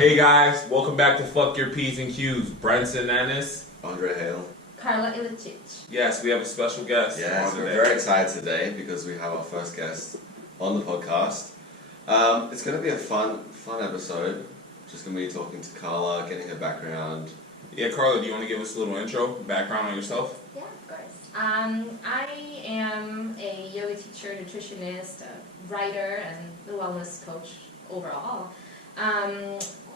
Hey guys, welcome back to Fuck Your P's and Q's. Brenson, Ennis, Hale. Karla Ilicic. Yes, we have a special guest. Yes, we're very excited today because we have our first guest on the podcast. It's going to be a fun episode. Just going to be talking to Karla, getting her background. Yeah, Karla, do you want to give us a little intro, background on yourself? Yeah, of course. I am a yoga teacher, nutritionist, a writer, and a wellness coach overall,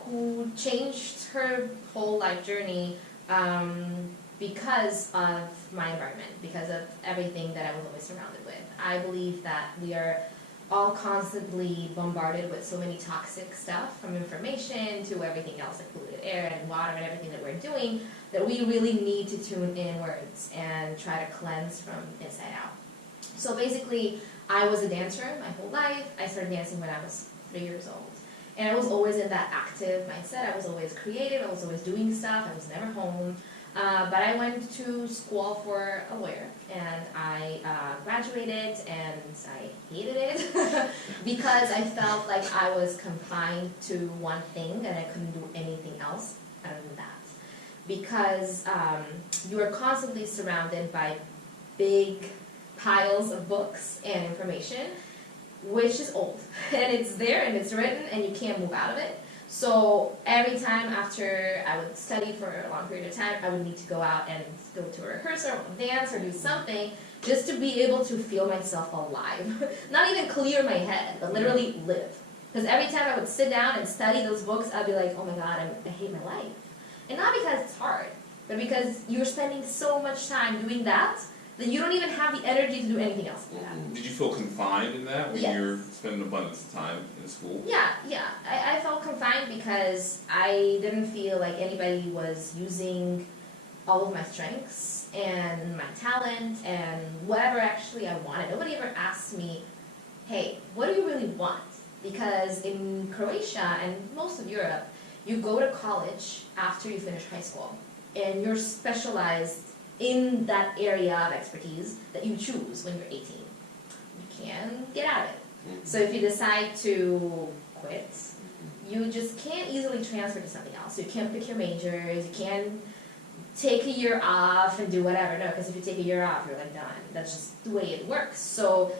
who changed her whole life journey because of my environment, because of everything that I was always surrounded with. I believe that we are all constantly bombarded with so many toxic stuff, from information to everything else, like polluted air and water and everything that we're doing, that we really need to tune inwards and try to cleanse from inside out. So basically, I was a dancer my whole life. I started dancing when I was 3 years old. And I was always in that active mindset. I was always creative. I was always doing stuff. I was never home. But I went to school for a lawyer, and I graduated, and I hated it because I felt like I was confined to one thing and I couldn't do anything else other than that. Because you are constantly surrounded by big piles of books and information, which is old, and it's there and it's written and you can't move out of it. So every time after I would study for a long period of time, I would need to go out and go to a rehearsal or dance or do something just to be able to feel myself alive. Not even clear my head, but literally live. Because every time I would sit down and study those books, I'd be like, oh my God, I hate my life. And not because it's hard, but because you're spending so much time doing that you don't even have the energy to do anything else with that. Did you feel confined in that when Yes. you were spending an abundance of time in school? Yeah. I felt confined because I didn't feel like anybody was using all of my strengths and my talent and whatever actually I wanted. Nobody ever asked me, hey, what do you really want? Because in Croatia and most of Europe, you go to college after you finish high school, and you're specialized in that area of expertise that you choose when you're 18. You can get out of it. So if you decide to quit, you just can't easily transfer to something else. You can't pick your majors, you can't take a year off and do whatever. No, because if you take a year off, you're like done. That's just the way it works. So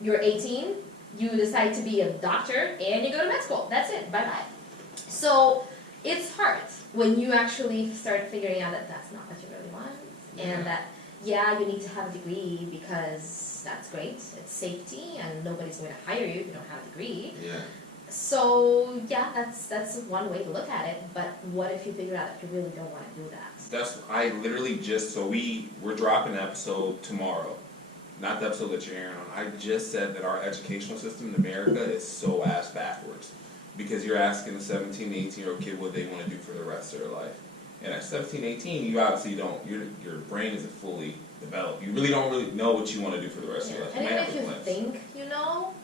you're 18, you decide to be a doctor, and you go to med school. That's it, bye-bye. So it's hard when you actually start figuring out that that's not what you really want. And that, yeah, you need to have a degree because that's great. It's safety, and nobody's going to hire you if you don't have a degree. Yeah. So, yeah, that's one way to look at it. But what if you figure out that you really don't want to do that? I literally we're dropping an episode tomorrow. Not the episode that you're hearing on. I just said that our educational system in America is so ass backwards. Because you're asking a 17, 18-year-old kid what they want to do for the rest of their life. And at 17, 18, you obviously don't. Your brain isn't fully developed. You really don't know what you want to do for the rest of your life. And even if you think you know,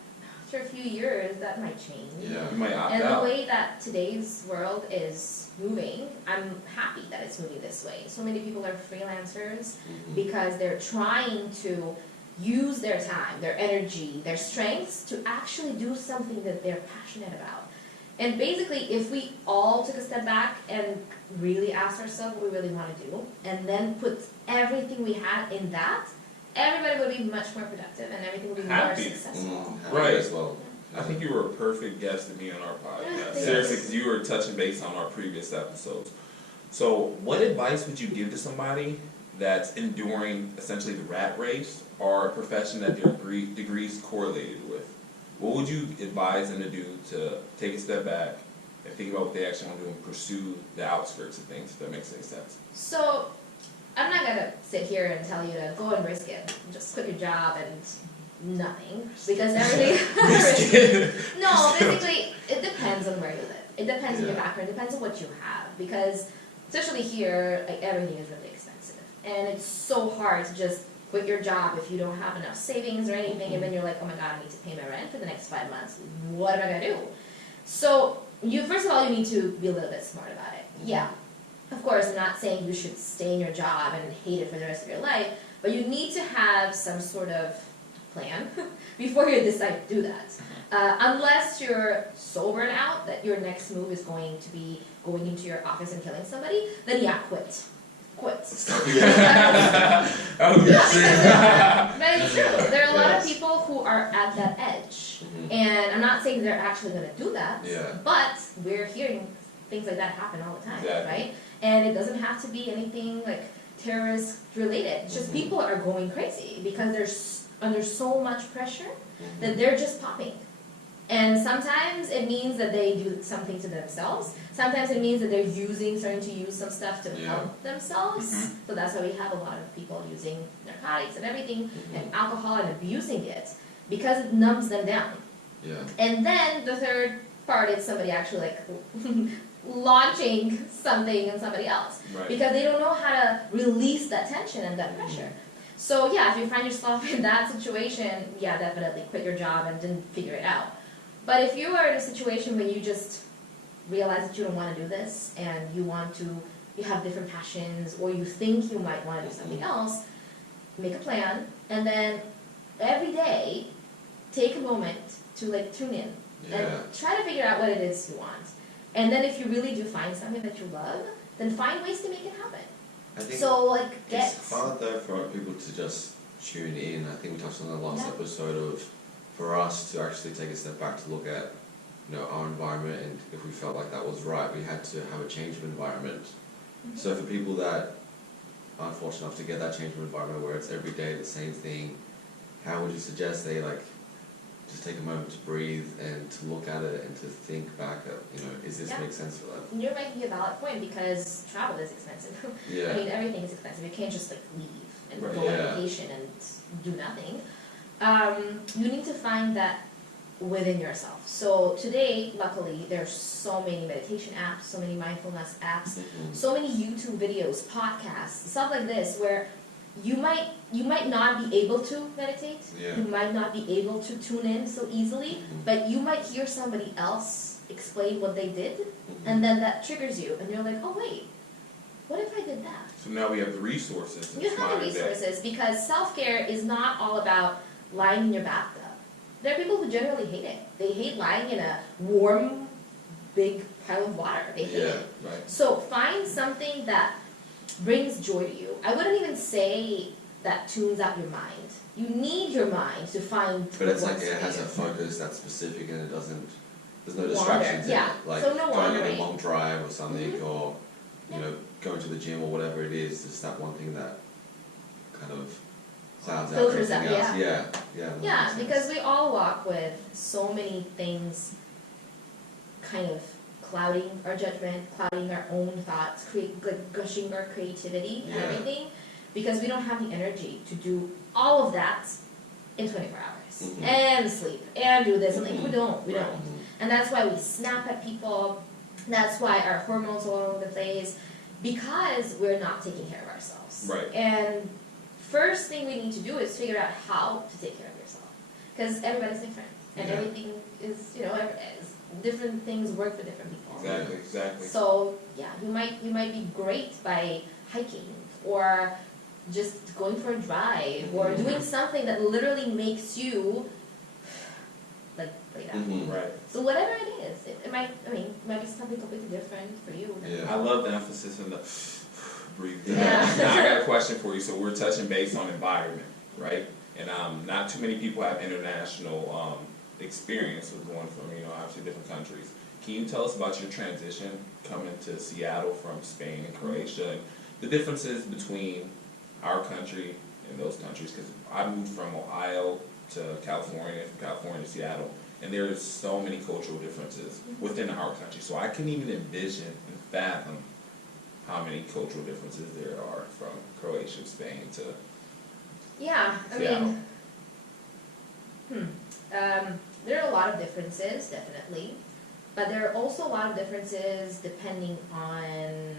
after a few years, that might change. Yeah. You might opt and out. the way that today's world is moving, I'm happy that it's moving this way. So many people are freelancers because they're trying to use their time, their energy, their strengths to actually do something that they're passionate about. And basically, if we all took a step back and really asked ourselves what we really want to do, and then put everything we had in that, everybody would be much more productive, and everything would be more successful. Right. As well. I think you were a perfect guest to be on our podcast. Yes. Seriously, because you were touching base on our previous episodes. So, what advice would you give to somebody that's enduring essentially the rat race or a profession that their degrees correlated with? What would you advise them to do to take a step back and think about what they actually want to do and pursue the outskirts of things, if that makes any sense? So, I'm not going to sit here and tell you to go and risk it. Just quit your job and nothing. Because everything... No, basically, it depends on where you live. It depends on your background. It depends on what you have. Because, especially here, like, everything is really expensive. And it's so hard to just quit your job if you don't have enough savings or anything, and then you're like, oh my God, I need to pay my rent for the next 5 months. What am I going to do? So, first of all, you need to be a little bit smart about it. Yeah. Of course, I'm not saying you should stay in your job and hate it for the rest of your life, but you need to have some sort of plan before you decide to do that. Unless you're so burnt out that your next move is going to be going into your office and killing somebody, then yeah, quit. Quit. Oh, yeah. But it's true. There are a lot of Yes. people who are at that edge. Mhm. And I'm not saying they're actually going to do that, Yeah. but we're hearing things like that happen all the time, Exactly. right? And it doesn't have to be anything like terrorist related. It's just Mhm. people are going crazy because they're under so much pressure Mhm. that they're just popping. And sometimes it means that they do something to themselves. Sometimes it means that they're starting to use some stuff to Yeah. help themselves. Mhm. So that's why we have a lot of people using narcotics and everything, Mhm. and alcohol and abusing it because it numbs them down. Yeah. And then the third part is somebody actually like launching something on somebody else Right. because they don't know how to release that tension and that pressure. So yeah, if you find yourself in that situation, yeah, definitely quit your job and didn't figure it out. But if you are in a situation where you just realize that you don't want to do this and you have different passions or you think you might want to do something else, make a plan and then every day take a moment to like tune in Yeah. and try to figure out what it is you want. And then if you really do find something that you love, then find ways to make it happen. I think So like it's hard though for people to just tune in. I think we touched on the last Yeah. episode of for us to actually take a step back to look at our environment, and if we felt like that was right, we had to have a change of environment. Mhm. So for people that aren't fortunate enough to get that change of environment where it's every day the same thing, how would you suggest they just take a moment to breathe and to look at it and to think back at, is this Yeah. make sense for them? You're making a valid point because travel is expensive. Yeah. I mean, everything is expensive. You can't just like leave and Right. go on Yeah. vacation and do nothing. You need to find that within yourself. So today, luckily, there's so many meditation apps, so many mindfulness apps, Mhm. so many YouTube videos, podcasts, stuff like this, where you might not be able to meditate. Yeah. You might not be able to tune in so easily, Mhm. but you might hear somebody else explain what they did, Mhm. and then that triggers you, and you're like, oh wait, what if I did that? So now we have the resources. in You have the modern day. resources because self-care is not all about lying in your bathtub. There are people who generally hate it. They hate lying in a warm, big pile of water. They hate Yeah. it. Right. So find something that brings joy to you. I wouldn't even say that tunes out your mind. You need your mind to find But it's what like works it for has you. a focus that's specific and there's no Wander, distractions yeah. in it. Like So no going on a wandering. long drive or something Mhm. or, Yeah. going to the gym or whatever it is, just that one thing that kind of clouds out Filters everything out, else. Yeah. Yeah. that Yeah, makes sense. because we all walk with so many things kind of clouding our judgment, clouding our own thoughts, gushing our creativity and Yeah. everything, because we don't have the energy to do all of that in 24 hours. Mhm. And sleep, and do this, and like, we Mhm. don't. Mhm. And that's why we snap at people, that's why our hormones are all over the place, because we're not taking care of ourselves. Right. And first thing we need to do is figure out how to take care of yourself. Because everybody's different. And Yeah. everything is, different things work for different people. Exactly. Exactly. So yeah, you might be great by hiking or just going for a drive or Mhm. doing something that literally makes you like lay down. Mhm. Right. So whatever it is, it might be something completely different for you. Yeah. I love the emphasis in the breathe. Yeah. Now I got a question for you. So we're touching base on environment, right? And not too many people have international experience with going from obviously different countries. Can you tell us about your transition coming to Seattle from Spain and Croatia and the differences between our country and those countries? Because I moved from Ohio to California, from California to Seattle, and there's so many cultural differences within our country. So I couldn't even envision and fathom how many cultural differences there are from Croatia, Spain to Yeah, I Seattle. mean, there are a lot of differences, definitely, but there are also a lot of differences depending on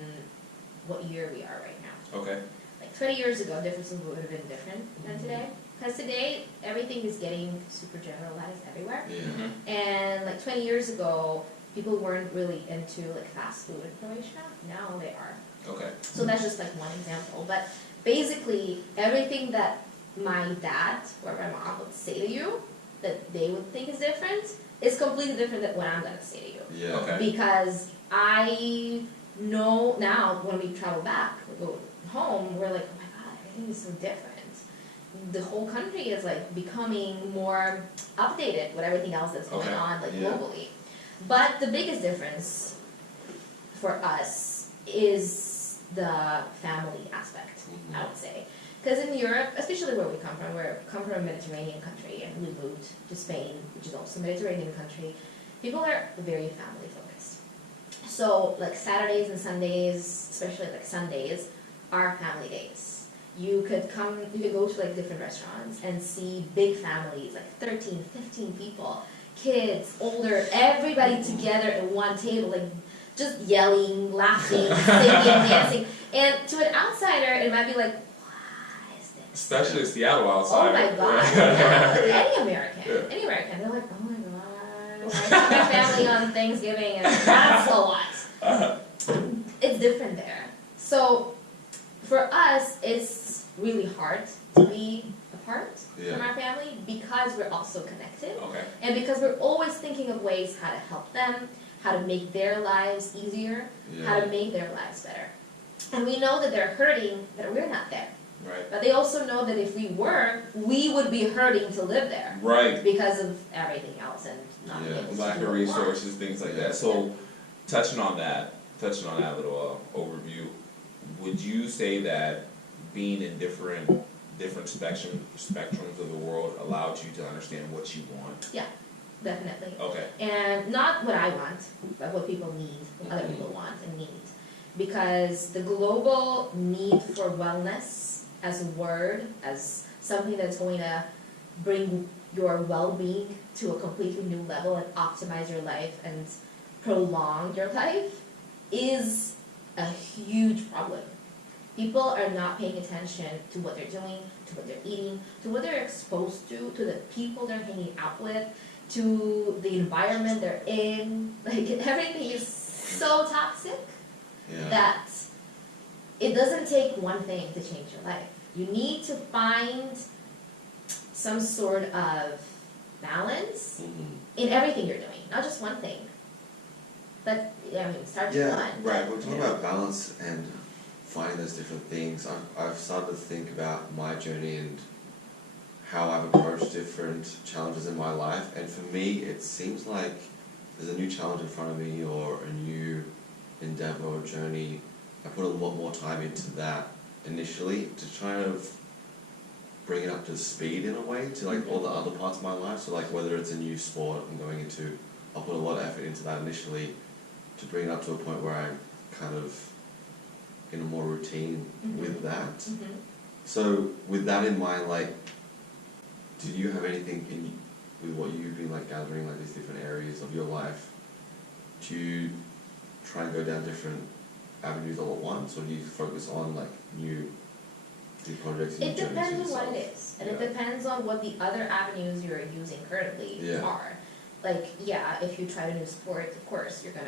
what year we are right now. Okay. Like 20 years ago, differences would have been different than today. Because today, everything is getting super generalized everywhere. Yeah. And like 20 years ago, people weren't really into like fast food in Croatia. Now they are. Okay. So that's just like one example. But basically, everything that my dad or my mom would say to you that they would think is different is completely different than what I'm gonna say to you. Yeah. Okay. Because I know now when we travel back, we go home, we're like, oh my god, everything is so different. The whole country is like becoming more updated with everything else that's going Okay. on, like Yeah. globally. But the biggest difference for us is the family aspect, Mhm. I would say. Because in Europe, especially where we come from a Mediterranean country, and we moved to Spain, which is also a Mediterranean country, people are very family focused. So like Saturdays and Sundays, especially like Sundays, are family days. You could go to like different restaurants and see big families, like 13, 15 people, kids, older, everybody together at one table, like just yelling, laughing, singing, dancing. And to an outsider, it might be like, what is this? Especially a Seattle Oh outside. my god, yeah. Any American, they're like, oh my god, I see my family on Thanksgiving and that's a lot. It's different there. So for us, it's really hard to be apart from our family because we're also connected. Okay. And because we're always thinking of ways how to help them, how to make their lives easier, how to make their lives better. And we know that they're hurting, that we're not there. Right. But they also know that if we were, we would be hurting to live there Right. because of everything else and not being able to Lack do of what we want. resources, things like that. So, touching on that little overview, would you say that being in different spectrums of the world allowed you to understand what you want? Yeah, definitely. Okay. And not what I want, but what people need, what other people want and need. Because the global need for wellness as a word, as something that's going to bring your well-being to a completely new level and optimize your life and prolong your life, is a huge problem. People are not paying attention to what they're doing, to what they're eating, to what they're exposed to the people they're hanging out with, to the environment they're in. Like, everything is so toxic that it doesn't take one thing to change your life. You need to find some sort of balance in everything you're doing, not just one thing. But, I mean, start with one. Right, we're talking about balance and finding those different things. I've started to think about my journey and how I've approached different challenges in my life. And for me, it seems like there's a new challenge in front of me or a new endeavor or journey. I put a lot more time into that initially to try of bring it up to speed in a way to like all the other parts of my life. So like whether it's a new sport I'm going into, I'll put a lot of effort into that initially to bring it up to a point where I'm kind of in a more routine with that. So with that in mind, like, do you have anything with what you've been like gathering, like these different areas of your life? Do you try and go down different avenues all at once, or do you focus on like new projects? It depends on what it is, and it depends on what the other avenues you're using currently are. Like, if you try a new sport, of course you're gonna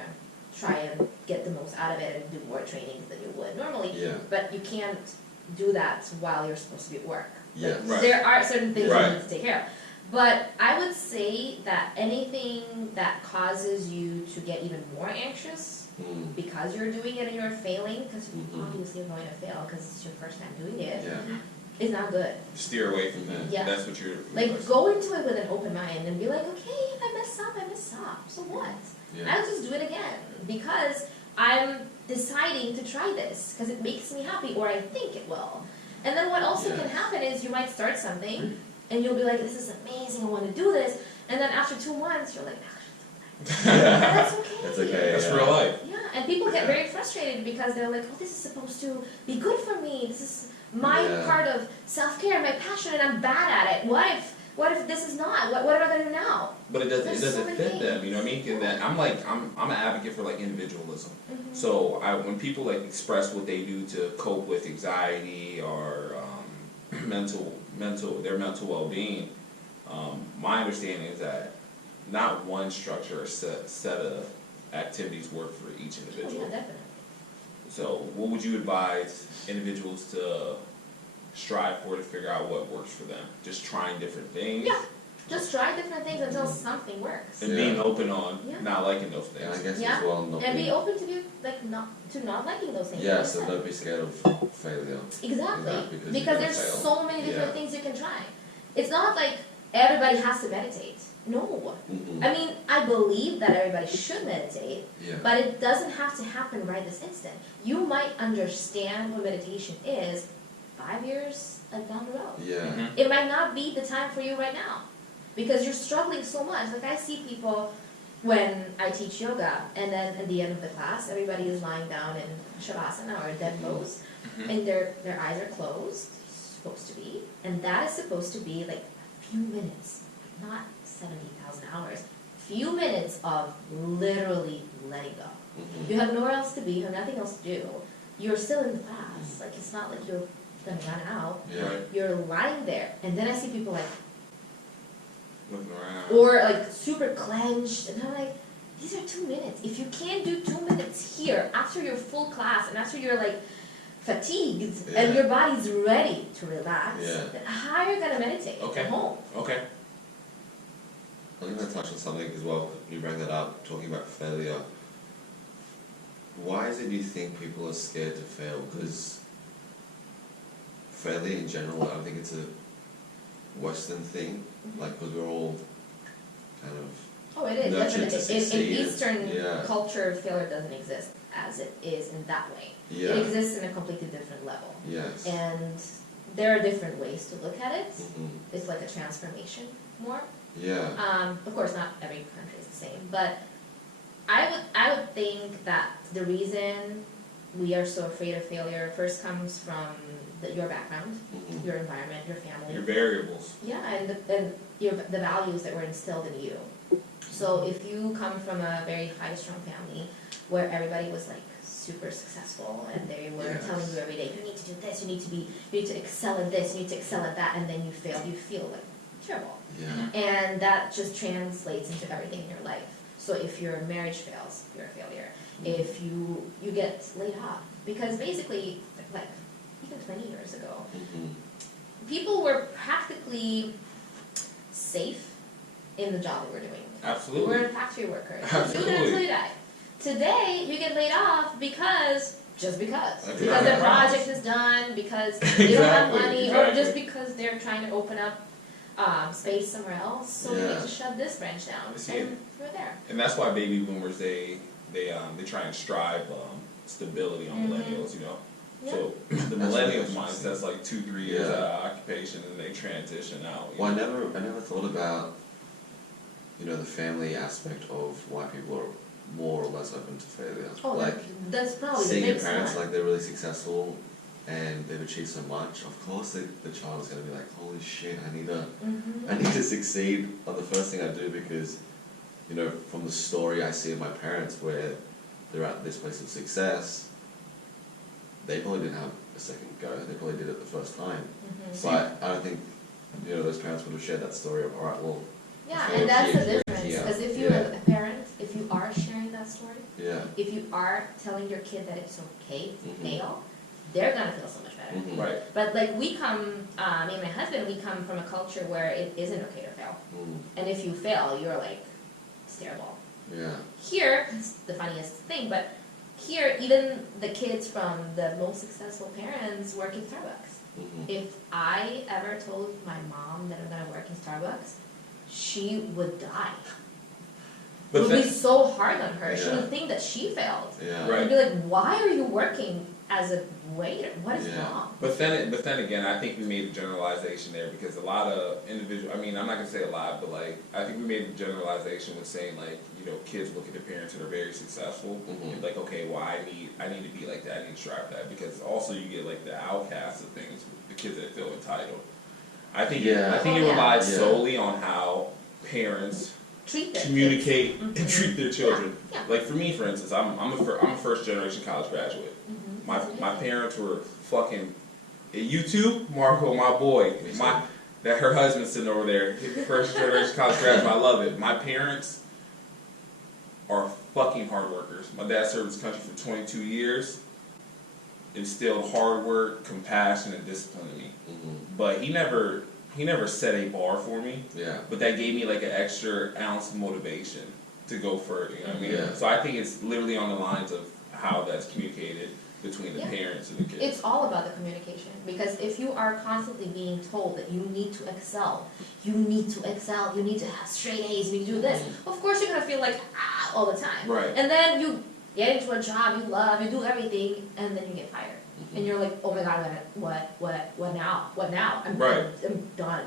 try and get the most out of it and do more trainings than you would normally. But you can't do that while you're supposed to be at work. There are certain things you need to take care of. But I would say that anything that causes you to get even more anxious because you're doing it and you're failing, because obviously you're going to fail because it's your first time doing it, is not good. Steer away from that. That's what you're... Like, go into it with an open mind and be like, okay, if I mess up, I mess up. So what? I'll just do it again because I'm deciding to try this because it makes me happy, or I think it will. And then what also can happen is you might start something and you'll be like, this is amazing, I want to do this. And then after 2 months, you're like, that's okay. That's okay. That's real life. Yeah, and people get very frustrated because they're like, oh, this is supposed to be good for me. This is my part of self-care, my passion, and I'm bad at it. What if this is not? What am I gonna do now? But it doesn't fit them, you know what I mean? And that I'm an advocate for like individualism. So when people like express what they do to cope with anxiety or their mental well-being, my understanding is that not one structure or set of activities work for each individual. Oh, yeah, definitely. So what would you advise individuals to strive for to figure out what works for them? Just trying different things? Yeah. Just try different things until something works. And being open on Yeah. not liking those And I things. guess Yeah. as well, not And be being, open to not liking those things. yeah, like so you said. don't be scared of failure. Exactly. Yeah, because Because you're gonna there's fail. so many different Yeah. things you can try. It's not like everybody has to meditate. No. Mhm. I mean, I believe that everybody should meditate, Yeah. but it doesn't have to happen right this instant. You might understand what meditation is 5 years down the road. Yeah. Mhm. It might not be the time for you right now because you're struggling so much. Like I see people when I teach yoga, and then at the end of the class, everybody is lying down in shavasana or dead pose, Mhm. and their eyes are closed, supposed to be, and that is supposed to be like a few minutes, not 70,000 hours. Few minutes of literally letting go. Mhm. You have nowhere else to be, you have nothing else to do. You're still in the class. Like it's not like you're gonna run out. Yeah. Right. You're lying there, and then I see people like, Looking around. or like super clenched, and I'm like, these are 2 minutes. If you can't do 2 minutes here after your full class and after you're like fatigued and Yeah. your body's ready to relax, Yeah. then how are you gonna meditate Okay. at home? Okay. I'm going to touch on something as well. You bring that up, talking about failure. Why is it you think people are scared to fail? Because failure in general, I don't think it's a Western thing. Like, because we're all kind of, Oh, it is. Nurtured Definitely. to In succeed. Eastern Yeah. culture, failure doesn't exist as it is in that way. yeah, It exists in a completely different level. yes. And there are different ways to look at it. Mhm. It's like a transformation more. Yeah, Of course, not every country is the same, but I would think that the reason we are so afraid of failure first comes from your background, mhm. your environment, your family. Your variables. Yeah, and the values that were instilled in you. So if you come from a very high-strung family where everybody was like super successful and they were Yes. telling you every day, you need to do this, you need to excel at this, you need to excel at that, and then you fail, you feel like terrible. Yeah, And that just translates into everything in your life. So if your marriage fails, you're a failure. If you get laid off, because basically, like even 20 years ago, mhm. people were practically safe in the job they were doing. We Absolutely. were factory workers. Absolutely. Do that until you die. Today, you get laid off because. That's Because right. the project is done, because they don't have Exactly, money, or just exactly. because they're trying to open up space somewhere else, so we Yeah. need to shut this branch down, See, and we're there. And that's why baby boomers they try and strive stability on Mhm. millennials, you know. Yeah. So the That's millennials really mindset's like 2-3 years Yeah. out of occupation and they transition out. You Well, I know? never thought about, the family aspect of why people are more or less open to failure. Oh, Like, that's probably the seeing your biggest parents, one. like, they're really successful and they've achieved so much, of course the child is going to be like, holy shit, I need Mhm. to succeed on the first thing I do because, from the story I see of my parents where they're at this place of success, they probably didn't have a second go, they probably did it the first time. Mhm. But I don't think, those parents would have shared that story of, alright, well, Yeah, Okay, and that's the yeah, difference, yeah, because if you're yeah. a parent, if you are sharing that story, yeah. if you are telling your kid that it's okay to Mhm. fail, they're gonna feel so much better. Mhm. Right. But like we come, me and my husband, we come from a culture where it isn't okay to fail. Mm, And if you fail, you're like, it's terrible. yeah. Here, it's the funniest thing, but here, even the kids from the most successful parents work in Starbucks. Mhm. If I ever told my mom that I'm gonna work in Starbucks, she would die. It But would then, be so hard on her. She Yeah. would think that she failed. Yeah. Right. She'd be like, why are you working as a waiter? What is Yeah. wrong? but then again, I think we made a generalization there because a lot of individual. I mean, I'm not gonna say a lot, but like I think we made a generalization with saying like kids look at their parents that are very successful. Mhm. And like, okay, well I need to be like that. I need to strive for that because also you get like the outcasts of things, the kids that feel entitled. I think Yeah. I think it Oh, yeah. relies Yeah. solely on how parents Treat their communicate kids. and treat their children. Yeah. Like for me, for instance, I'm a first generation college graduate. Mhm. My That's my amazing. parents were fucking. You too, Marco, my boy. Me too. That her husband's sitting over there, first generation college graduate. I love it. My parents are fucking hard workers. My dad served his country for 22 years. Instilled hard work, compassion, and discipline in me. Mhm. But he never set a bar for me, Yeah. but that gave me like an extra ounce of motivation to go further, you know what I mean? Yeah. So I think it's literally on the lines of how that's communicated between the Yeah. parents and the kids. It's all about the communication, because if you are constantly being told that you need to excel, you need to have straight A's, you need to do this, of course you're gonna feel like all the time. Right. And then you get into a job you love, you do everything, and then you get fired. And you're like, oh my god, what now? What now? I'm done.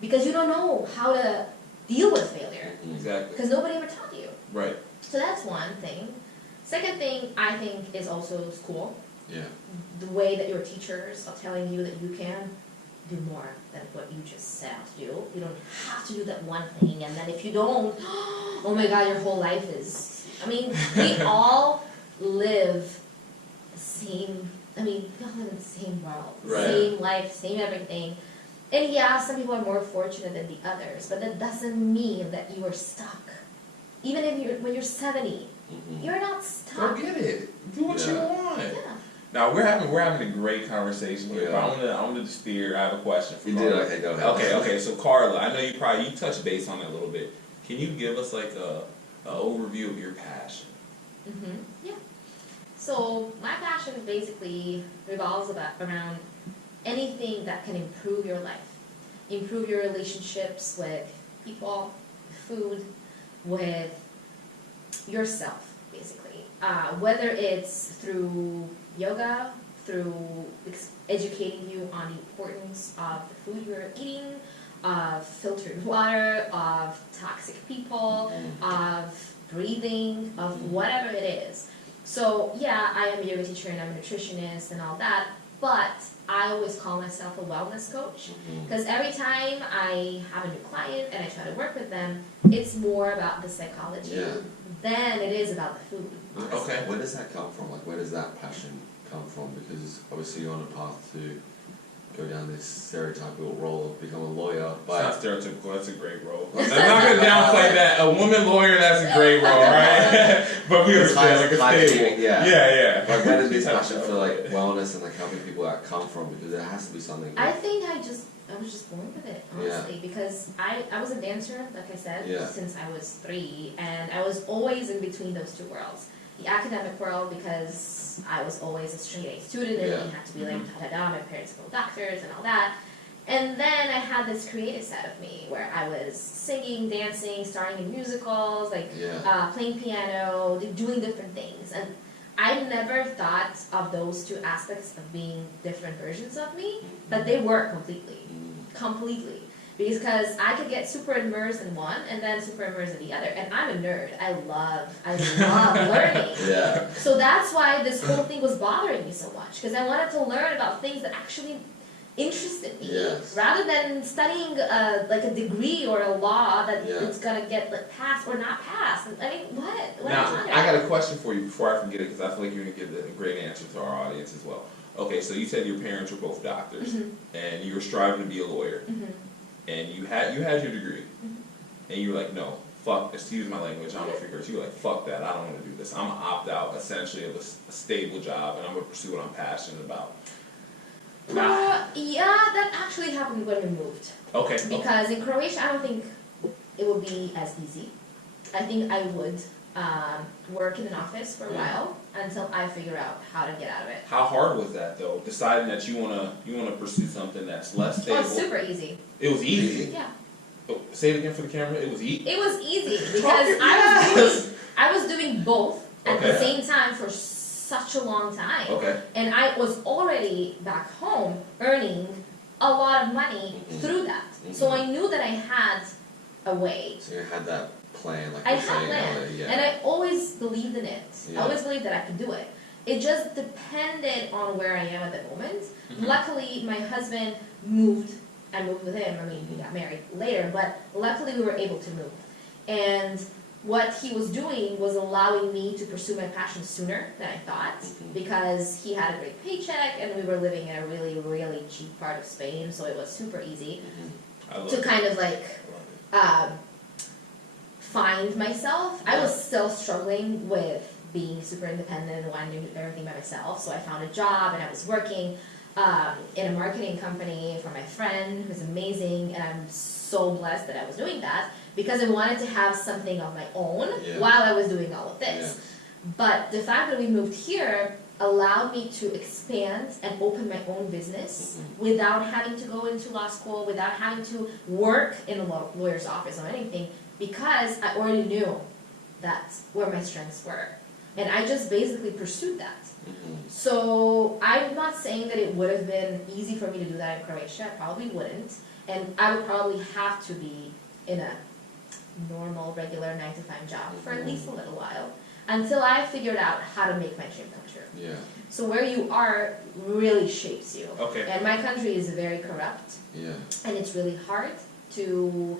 Because you don't know how to deal with failure. Exactly. Because nobody ever taught you. Right. So that's one thing. Second thing I think is also school. Yeah. The way that your teachers are telling you that you can do more than what you just set out to do. You don't have to do that one thing, and then if you don't, oh my god, your whole life is... I mean, we all live the same... we all live in the same world. Right. Same life, same everything. And yeah, some people are more fortunate than the others, but that doesn't mean that you are stuck. Even if when you're 70, you're not stuck. Forget it. Do what you want. Yeah. Now we're having a great conversation here. Yeah. But I'm gonna steer. I have a question for You Karla. did, okay, go ahead. Okay. So Karla, I know you touched base on it a little bit. Can you give us like a overview of your passion? Yeah. So my passion basically revolves around anything that can improve your life, improve your relationships with people, food, with yourself, basically. Whether it's through yoga, through educating you on the importance of the food you're eating, of filtered water, of toxic people, of breathing, of whatever it is. So yeah, I am a yoga teacher and I'm a nutritionist and all that, but I always call myself a wellness coach, because every time I have a new client and I try to work with them, it's more about the psychology than it is about the food. Okay. Where does that come from? Like, where does that passion come from? Because obviously you're on a path to go down this stereotypical role of become a lawyer, It's but not stereotypical. That's a great role. I'm not gonna downplay that. A woman lawyer, that's a great role, right? But we understand like a stable. Yeah. like, where does this passion for like wellness and like helping people out come from? Because there has to be something. I think I was just born with it, honestly, because I was a dancer, like I said, since I was 3, and I was always in between those two worlds. The academic world, because I was always a straight A student and it had to be like da-da-da, my parents were doctors and all that. And then I had this creative side of me where I was singing, dancing, starring in musicals, like playing piano, doing different things. And I never thought of those two aspects of being different versions of me, but they were completely. Because I could get super immersed in one and then super immersed in the other. And I'm a nerd. I love learning. So that's why this whole thing was bothering me so much. Because I wanted to learn about things that actually interested me. Rather than studying like a degree or a law that it's going to get like passed or not passed. I mean, what? Now, I got a question for you before I forget it, because I feel like you're going to give a great answer to our audience as well. Okay, so you said your parents were both doctors. And you were striving to be a lawyer. And you had your degree, and you were like, no, fuck, excuse my language, I don't know if you're cursing, you were like, fuck that, I don't want to do this. I'm going to opt out, essentially, of a stable job, and I'm going to pursue what I'm passionate about. Yeah, that actually happened when we moved. Okay. Because in Croatia, I don't think it would be as easy. I think I would work in an office for a while until I figure out how to get out of it. How hard was that, though, deciding that you wanna pursue something that's less stable? Oh, it's super easy. It was easy? Yeah. Oh, say it again for the camera, it was easy? It was easy, because I was doing both at the same time for such a long time. Okay. And I was already back home earning a lot of money through that. So I knew that I had a way. So you had that plan, like I you're had saying plan, earlier, and I always believed in it. Yeah. I always believed that I could do it. It just depended on where I am at the moment. Luckily, my husband moved. I moved with him. I mean, we got married later, but luckily we were able to move. And what he was doing was allowing me to pursue my passion sooner than I thought, because he had a great paycheck and we were living in a really, really cheap part of Spain, so it was super easy to kind of like find myself. I was still struggling with being super independent and wanting to do everything by myself, so I found a job and I was working. in a marketing company for my friend who's amazing, and I'm so blessed that I was doing that because I wanted to have something of my own while I was doing all of this. But the fact that we moved here allowed me to expand and open my own business without having to go into law school, without having to work in a lawyer's office or anything, because I already knew that's where my strengths were. And I just basically pursued that. So I'm not saying that it would have been easy for me to do that in Croatia. I probably wouldn't. And I would probably have to be in a normal, regular 9-to-5 job for at least a little while until I figured out how to make my dream come true. Yeah. So where you are really shapes you. Okay. And my country is very corrupt. Yeah. And it's really hard to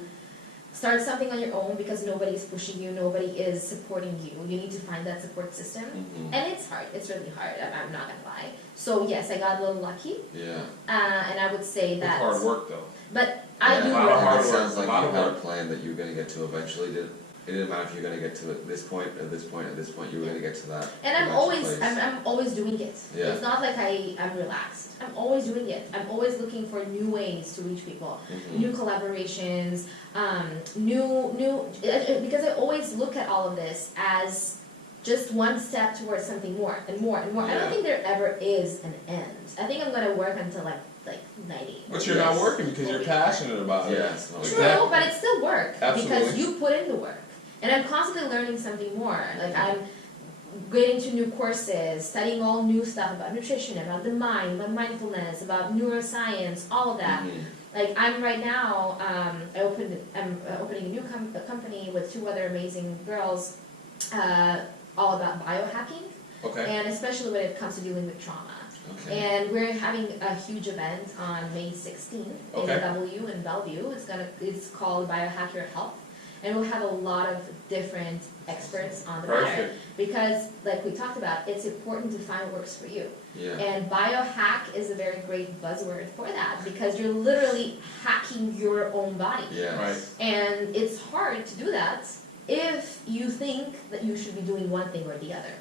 start something on your own because nobody's pushing you, nobody is supporting you. You need to find that support system. And it's hard. It's really hard. I'm not going to lie. So yes, I got a little lucky. Yeah. And I would say that... It's hard work though. But I do a lot of hard It work. sounds like a lot you of had a work. plan that you were going to get to eventually. It didn't matter if you're going to get to it this point, at this point, at this point. You were going to get to that. And I'm eventual always, place. I'm always doing it. Yeah. It's not like I'm relaxed. I'm always doing it. I'm always looking for new ways to reach people, new collaborations, because I always look at all of this as just one step towards something more and more and more. I don't think there ever is an end. I think I'm gonna work until like 90. But you're not working because you're passionate about it. Yes. No, True, but it's still work because Absolutely. you put in the work. And I'm constantly learning something more. Like I'm getting to new courses, studying all new stuff about nutrition, about the mind, about mindfulness, about neuroscience, all of that. Like I'm right now, I'm opening a new company with 2 other amazing girls, all about biohacking, and especially when it comes to dealing with trauma. And we're having a huge event on May 16th in W in Bellevue. It's called Biohack Your Health. And we'll have a lot of different experts on the matter. Because, like we talked about, it's important to find what works for you. And biohack is a very great buzzword for that because you're literally hacking your own body. And it's hard to do that if you think that you should be doing one thing or the other.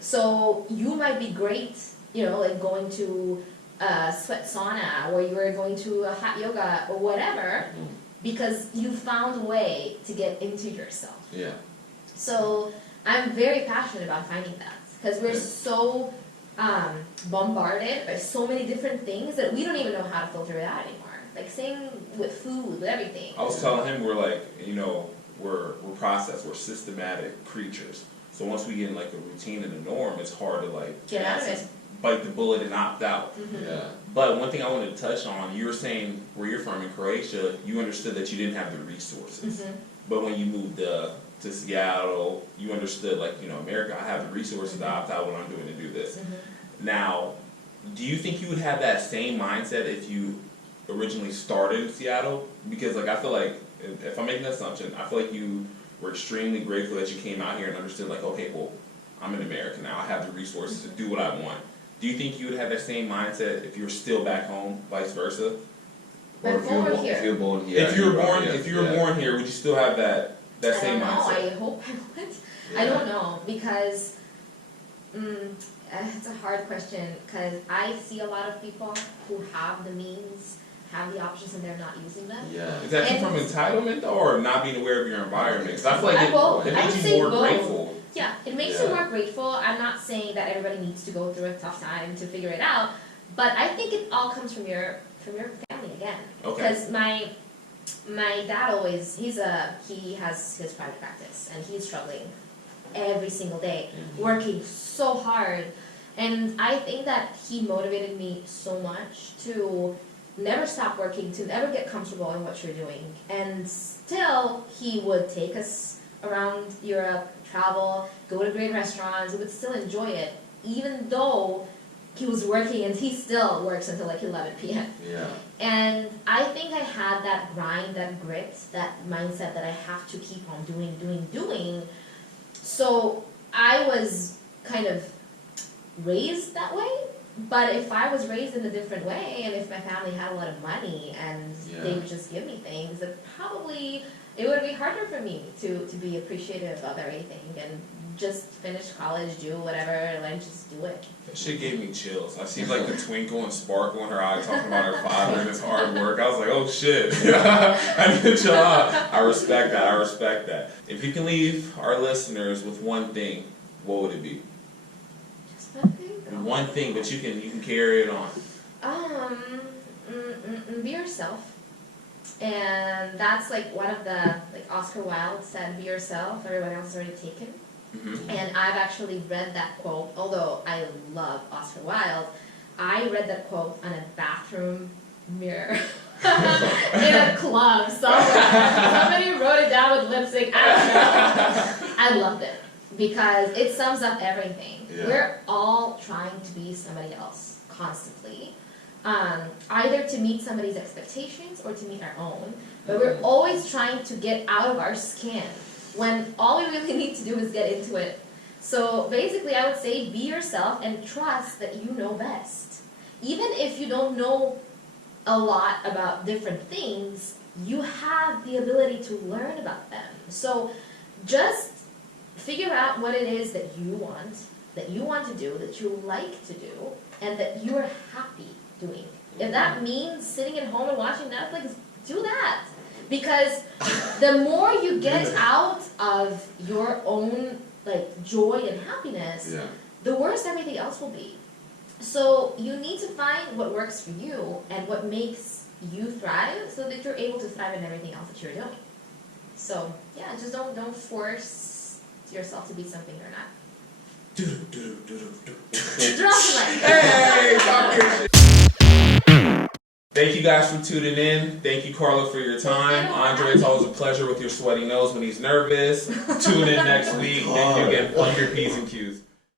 So you might be great, like going to a sweat sauna or you're going to a hot yoga or whatever. Because you found a way to get into yourself. So I'm very passionate about finding that because we're so bombarded by so many different things that we don't even know how to filter it out anymore. Like same with food, with everything. I was telling him we're like, we're processed, we're systematic creatures. So once we get in like a routine and a norm, it's hard to like get out of it. Bite the bullet and opt out. But one thing I wanted to touch on, you were saying where you're from in Croatia, you understood that you didn't have the resources. But when you moved to Seattle, you understood like, America, I have the resources to opt out when I'm doing to do this. Now, do you think you would have that same mindset if you originally started in Seattle? Because like I feel like, if I'm making an assumption, I feel like you were extremely grateful that you came out here and understood like, okay, well, I'm in America now, I have the resources to do what I want. Do you think you would have that same mindset if you were still back home, vice versa? Or if you were born here. If you were born here, would you still have that same mindset? I hope I would. I don't know because it's a hard question because I see a lot of people who have the means, have the options, and they're not using them. Is that from entitlement though, or not being aware of your environment? Because I feel like it makes you more grateful. Yeah, it makes you more grateful. I'm not saying that everybody needs to go through a tough time to figure it out, but I think it all comes from your family again. Because my dad always he has his private practice and he's struggling every single day, working so hard, and I think that he motivated me so much to never stop working, to never get comfortable in what you're doing, and still he would take us around Europe, travel, go to great restaurants, he would still enjoy it, even though he was working, and he still works until like 11 p.m. And I think I had that grind, that grit, that mindset that I have to keep on doing. So I was kind of raised that way, but if I was raised in a different way, and if my family had a lot of money and they would just give me things, that probably it would be harder for me to be appreciative of everything and just finish college, do whatever, and then just do it. That shit gave me chills. I see like the twinkle and sparkle in her eye talking about her father and his hard work. I was like, oh shit. I need to chill out. I respect that. I respect that. If you can leave our listeners with one thing, what would it be? Just one thing? One thing, but you can carry it on. Be yourself. And that's like one of the, like Oscar Wilde said, be yourself, everyone else is already taken. Mm-hmm. And I've actually read that quote, although I love Oscar Wilde, I read that quote on a bathroom mirror in a club somewhere. Somebody wrote it down with lipstick, I don't know. I loved it because it sums up everything. Yeah. We're all trying to be somebody else constantly. Either to meet somebody's expectations or to meet our own, but we're always trying to get out of our skin when all we really need to do is get into it. So basically I would say be yourself and trust that you know best. Even if you don't know a lot about different things, you have the ability to learn about them. So just figure out what it is that you want to do, that you like to do, and that you are happy doing. If that means sitting at home and watching Netflix, do that. Because the more you get out of your own like joy and happiness, the worse everything else will be. So you need to find what works for you and what makes you thrive so that you're able to thrive in everything else that you're doing. So yeah, just don't force yourself to be something you're not. Drop the mic. Hey, talk your shit. Thank you guys for tuning in. Thank you, Karla, for your time. Andre, it's always a pleasure with your sweaty nose when he's nervous. Tune in next week. Thank you again. Plug your P's and Q's.